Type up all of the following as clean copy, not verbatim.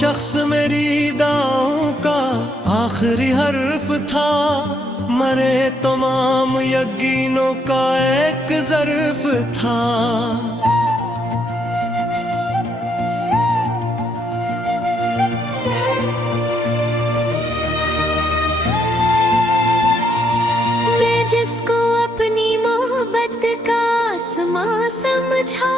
शख्स मेरी दाओं का आखिरी हर्फ था, मरे तमाम यकीनों का एक ज़र्फ था। मैं जिसको अपनी मोहब्बत का आसमां समझा,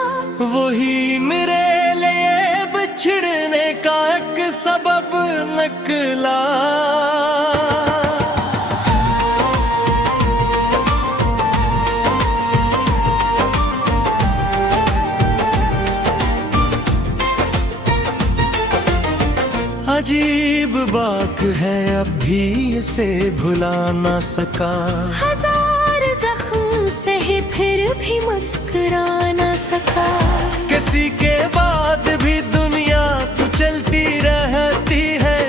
वही मेरे लिए बिछड़ने का एक सबब निकला। अजीब बात है अब भी इसे भुला ना सका, हजार जख्म सहे फिर भी मुस्कुरा ना सका। किसी के बाद भी दुनिया तो चलती रहती है,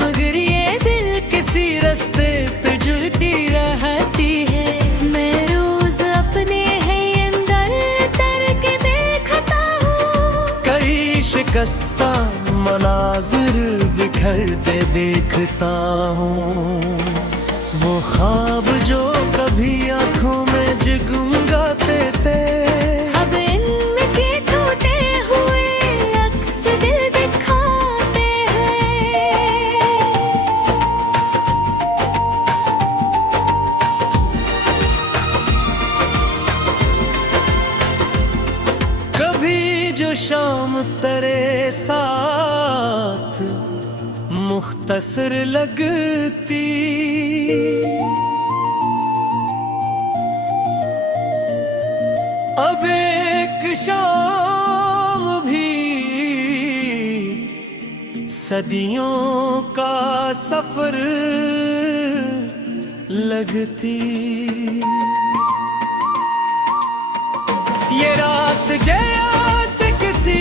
मगर ये दिल किसी रास्ते पे जुलती रहती है। मैं रोज अपने है अंदर दर्द देखता हूँ, कई शिकस्ता मनाजिर बिखरते देखता हूँ। वो ख्वाब जो कभी आंखों में जगमगाते थे, अब इनके टूटे हुए अक्स दिल दिखाते हैं। कभी जो शाम तेरे साथ मुख्तसर लगती, अब एक शाम भी सदियों का सफर लगती। ये रात जैसे किसी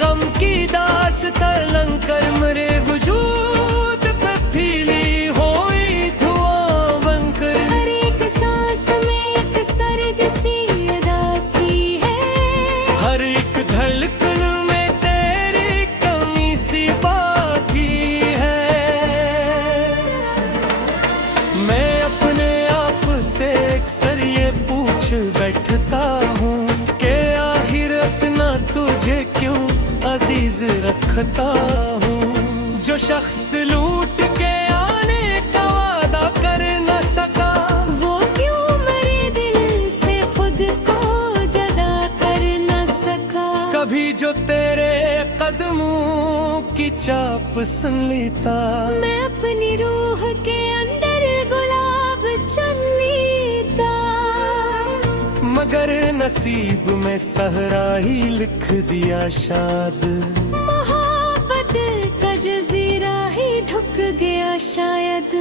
गम की दास्तां लंकर मेरे वजूद पे फीली हुई धुआं बनकर। हर एक सांस में एक सर्द सी उदासी है, हर एक धड़कन में तेरी कमी सी बाकी है। मैं अपने आप से अक्सर ये पूछ बैठता हूँ कि आखिर अपना तुझे क्यों अजीज रखता हूँ। जो शख्स लूट के आने का वादा कर न सका, वो क्यों मेरे दिल से खुद को जुदा कर न सका। कभी जो तेरे कदमों की चाप सुन लेता, मैं अपनी रूह के अंदर गुलाब चुन लेता। मगर नसीब में सहरा ही लिख दिया शाद। मोहब्बत का जजीरा ही ढुक गया शायद।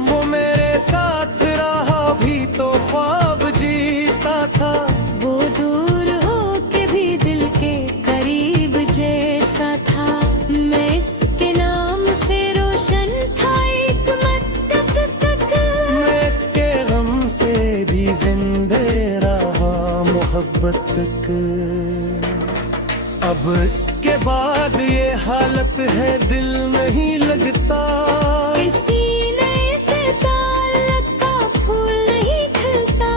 वो मेरे साथ रहा भी तो ख्वाब जैसा था, वो दूर हो के भी दिल के करीब जैसा था। मैं इसके नाम से रोशन था एक मद्दत तक, मैं इसके गम से भी जिंदे रहा मोहब्बत तक। अब इसके बाद ये हालत है दिल नहीं लगता, किसी नए से ताल्लुक का फूल नहीं खिलता।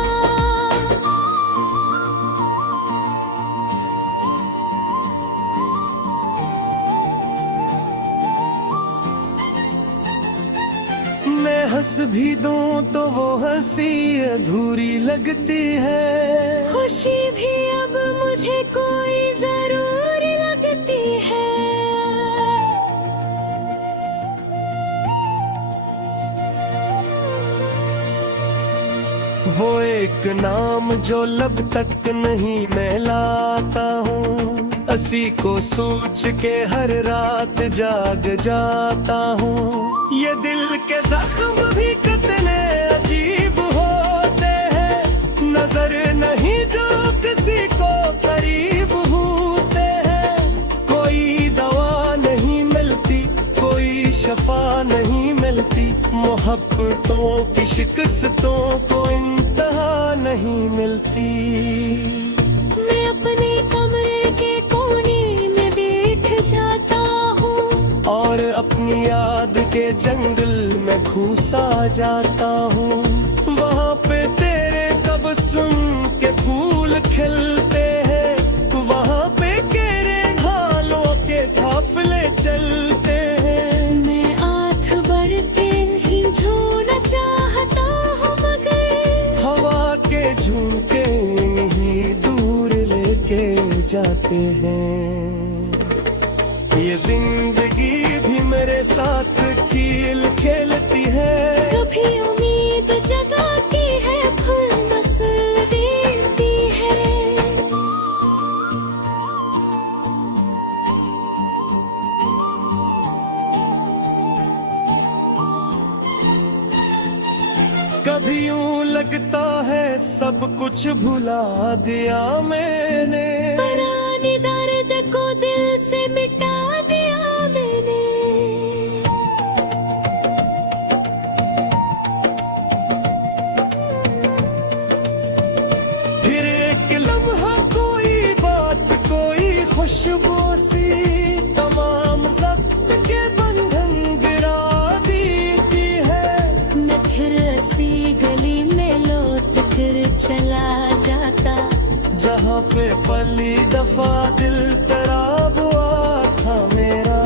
मैं हंस भी दूं तो वो हंसी अधूरी लगती है। खुशी भी अब मुझे कोई जरूरी लगती है। वो एक नाम जो लब तक नहीं मैं लाता हूँ, असी को सोच के हर रात जाग जाता हूँ। ये दिल के जख्म भी कितने अजीब होते हैं, नजर नहीं जो किसी को करीब होते हैं। कोई दवा नहीं मिलती, कोई शफा नहीं मिलती, मोहब्बतों की शिकस्तों को इंतहा नहीं मिलती। मैं अपने कमरे के कोने में बैठ जाता हूँ, और अपनी याद के जंगल में घुसा जाता हूँ। वहाँ पे तेरे तबस्सुम के फूल खिलते हैं, वहाँ पे तेरे घालों के काफिले चलते हैं। मैं आँख भर के ही छूना चाहता हूँ, मगर हवा के झुमके ही दूर लेके जाते हैं। ये जिंदगी भी मेरे साथ खेल खेलती है, कभी उम्मीद जगाती है, फिर मसल देती है। कभी यूं लगता है सब कुछ भुला दिया मैंने, पुराने दर्द को दिल से मिटा दिया मैंने। फिर एक लम्हा कोई बात कोई खुशबू सी तमाम ज़ब्त के बंधन गिरा देती है। मैं फिर ऐसी गली में लौट कर चला जाता, जहाँ पे पहली दफा दिल तेरा हुआ था मेरा।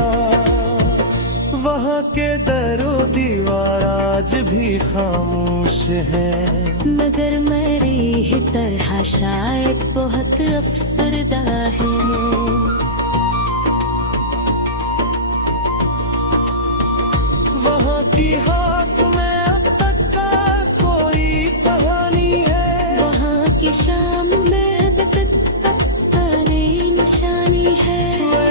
वहाँ के दरो दीवार आज भी खामोश है, मगर मेरी ही तरह शायद बहुत अफसरदा है। वहाँ की हाथ में अब तक का कोई कहानी है, वहाँ की शाम में निशानी है।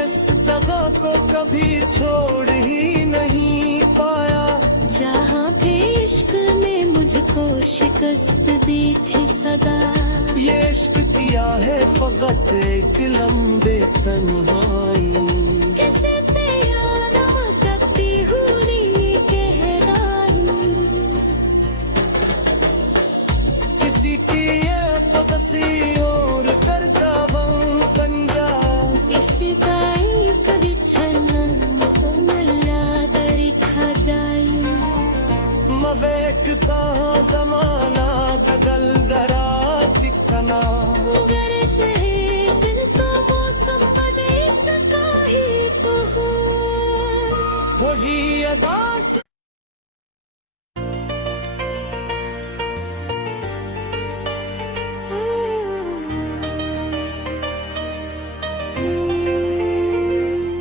इस जगह को कभी छोड़ ही नहीं पाया, जहाँ पे इश्क ने मुझको शिकस्त दी थी सदा। ये इश्क किया है फकत एक लंबे तन्हाई, कैसे तैयार करती हूँ नी गहराई। किसी की ये पकसी और करता बम कंजा, इसी दाई कभी छनन तो मल्ला दरी खा जाई। मवेकता जमाना बदल दरा दिखना, मगर तेरे दिन तो मौसम बजे सका ही तो हो। वही अदास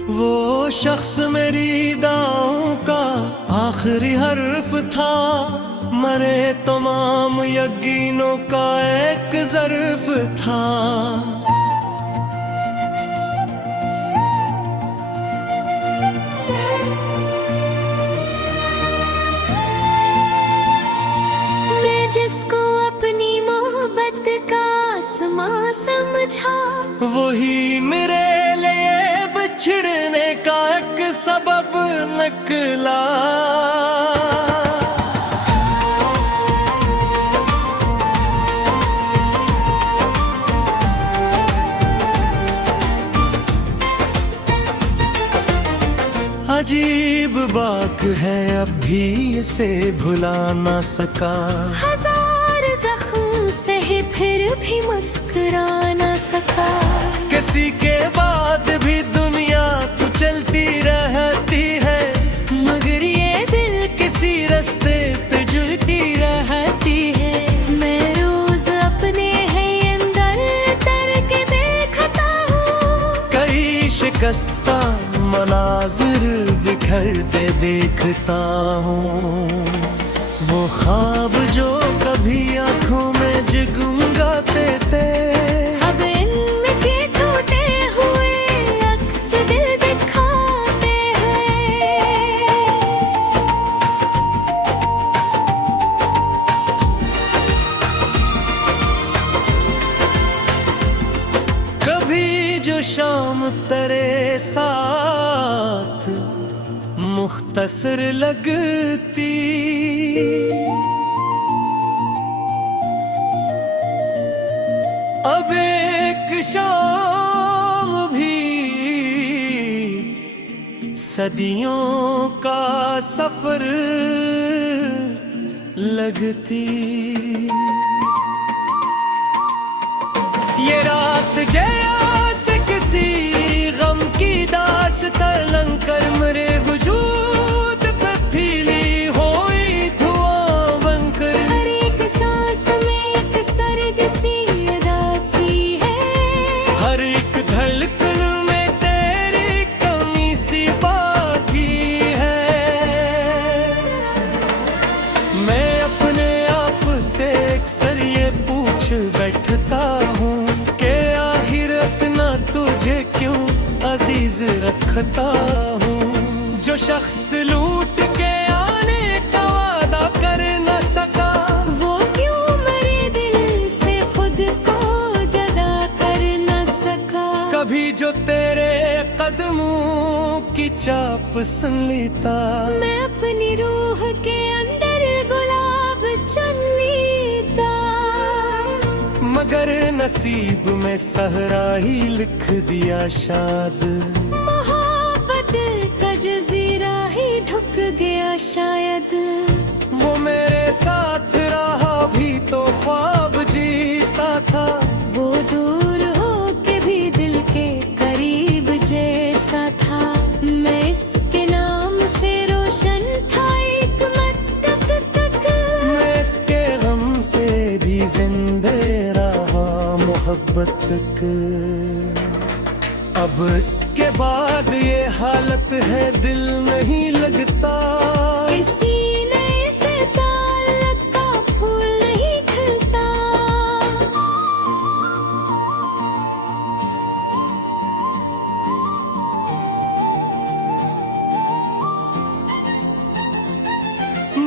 वो शख्स मेरी दाओं का आखिरी हर्फ था, मरे तमाम यकीनों का एक ज़र्फ था। मैं जिसको अपनी मोहब्बत का आसमां समझा, वही मेरे लिए बिछड़ने का एक सबब निकला। अजीब बात है अब भी इसे भुला ना सका, हजार जख्म सहे फिर भी मुस्कुरा न सका। किसी के बाद भी दुनिया तो चलती रहती है, मगर ये दिल किसी रास्ते पे जुलती रहती है। मैं रोज अपने है अंदर तर के देखता हूँ, कई शिकस्ता मनाजिर बिखरते देखता हूँ। वो ख्वाब जो कभी आंखों में जगमगाते थे, अब इनके टूटे हुए अक्स दिल दिखाते हैं। कभी जो शाम तेरे साथ मुख्तसर लगती, अब एक शाम भी सदियों का सफर लगती। ये रात जैसे किसी गम की दास्तां लंघ कर मेरे वजूद पे फीली हुई धुआं बनकर। हर एक सांस में एक सर्द सी उदासी है, हर एक धड़कन में तेरी कमी सी बाकी है। मैं अपने आप से अक्सर ये पूछ बैठता हूँ कि आखिर इतना तुझे क्यों अजीज रखता हूँ। जो शख्स लूट के आने का वादा कर न सका, वो क्यों मेरे दिल से खुद को जुदा कर न सका। कभी जो तेरे कदमों की चाप सुन लेता, मैं अपनी रूह के अंदर गुलाब चुन लेता। मगर नसीब में सहरा ही लिख दिया शाद। मोहब्बत का जजीरा ही ढुक गया शायद। वो मेरे साथ रहा भी तो ख्वाब जैसा था, वो दूर हो के भी दिल के करीब जैसा था। मैं इसके नाम से रोशन था एक मद्दत तक। मैं इसके गम से भी जिंदे रहा मोहब्बत तक। अब इसके बाद ये हालत है दिल नहीं लगता, किसी नए से ताल्लुक का फूल नहीं खिलता।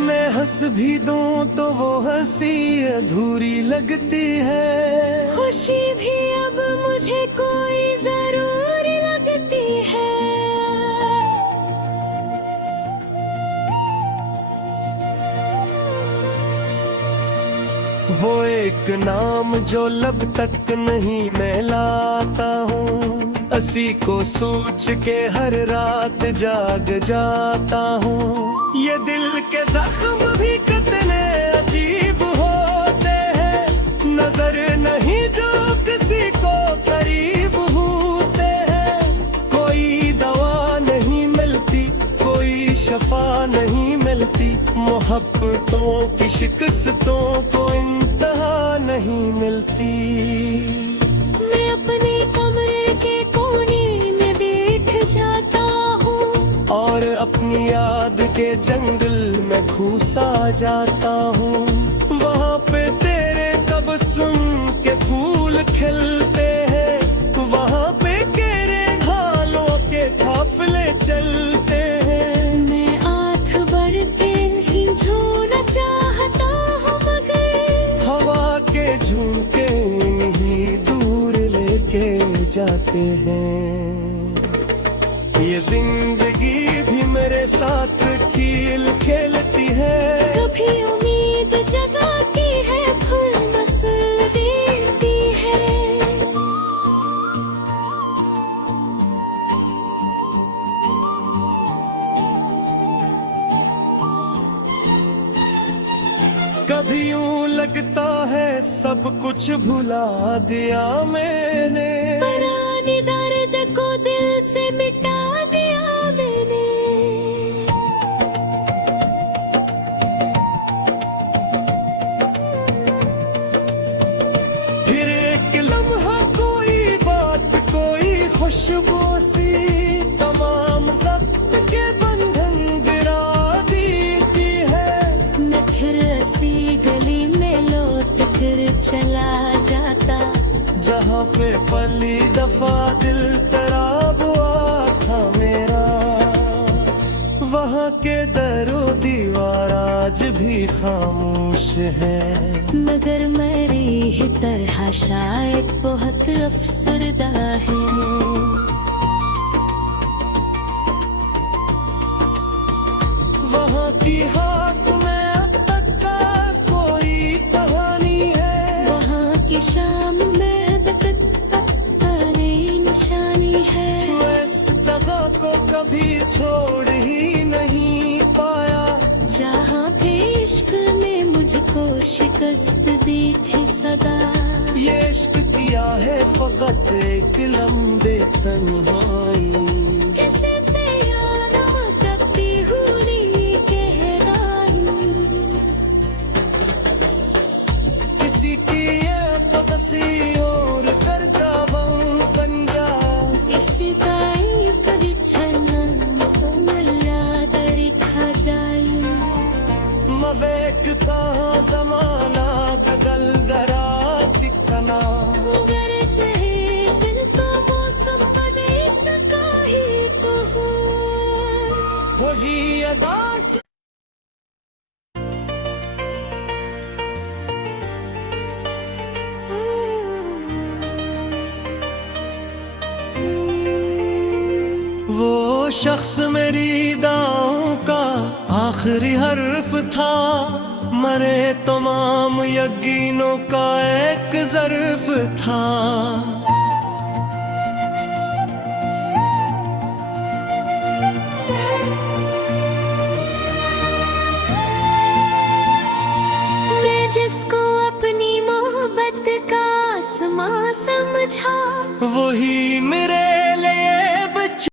मैं हंस भी दूं तो वो हंसी अधूरी लगती है। खुशी भी अब मुझे कोई जरूरी लगती है। वो एक नाम जो लब तक नहीं मैं लाता हूँ, असी को सोच के हर रात जाग जाता हूँ। ये दिल के जख्म भी कितने अजीब होते हैं, नजर नहीं जो किसी को करीब होते हैं। कोई दवा नहीं मिलती, कोई शफा नहीं मिलती, मोहब्बतों की शिकस्तों को इंतहा नहीं मिलती। मैं अपने कमरे के कोने में बैठ जाता हूँ और अपनी याद के जंगल में घुसा जाता हूँ। वहाँ पे तेरे तबस्सुम के फूल खिलते हैं, वहाँ पे तेरे घालों के काफिले चलते हैं। मैं आँख भर के ही छूना चाहता हूँ, मगर हवा के झोंके ही दूर लेके जाते हैं। ये जिंदगी भी मेरे साथ खेल खेलती है, कभी उम्मीद जगाती है, फिर मसल देती है। कभी यूं लगता है सब कुछ भुला दिया मैंने, पुराने दर्द को दिल से मिटा दिया मैंने। फिर एक लम्हा कोई बात कोई खुशबू सी तमाम ज़ब्त के बंधन गिरा देती है। मैं फिर ऐसी गली में लौट कर चला जाता, जहाँ पे पहली दफा दिल तराब हुआ था मेरा। वहाँ के दरो दीवार आज भी खामोश है, मगर मेरी ही तरह शायद बहुत अफसरदा है। वहाँ की हाथ में अब तक का कोई कहानी है, वहाँ की शाम में निशानी है। वो इस जगह को कभी छोड़ ही नहीं पाया। जहाँ भी इश्क ने मुझको शिकस्त दी थी सदा, ये इश्क किया है फकत एक लंबे तन्हाई। किसे तैयार करती हुई गहराई, किसी की ये तो किसी और करता गम बन जा। इसी दाई परिच्छन यादरी खा जाई। मवेकता जमाना बदल दरा दिखना। मगर कहे दिन तो मौसम बजे सका ही तो हो, वही अदा से वो शख्स मेरी दाओं का आखिरी हर्फ था। मरे तमाम यकीनों का एक ज़र्फ था। मैं जिसको अपनी मोहब्बत का आसमां समझा, वही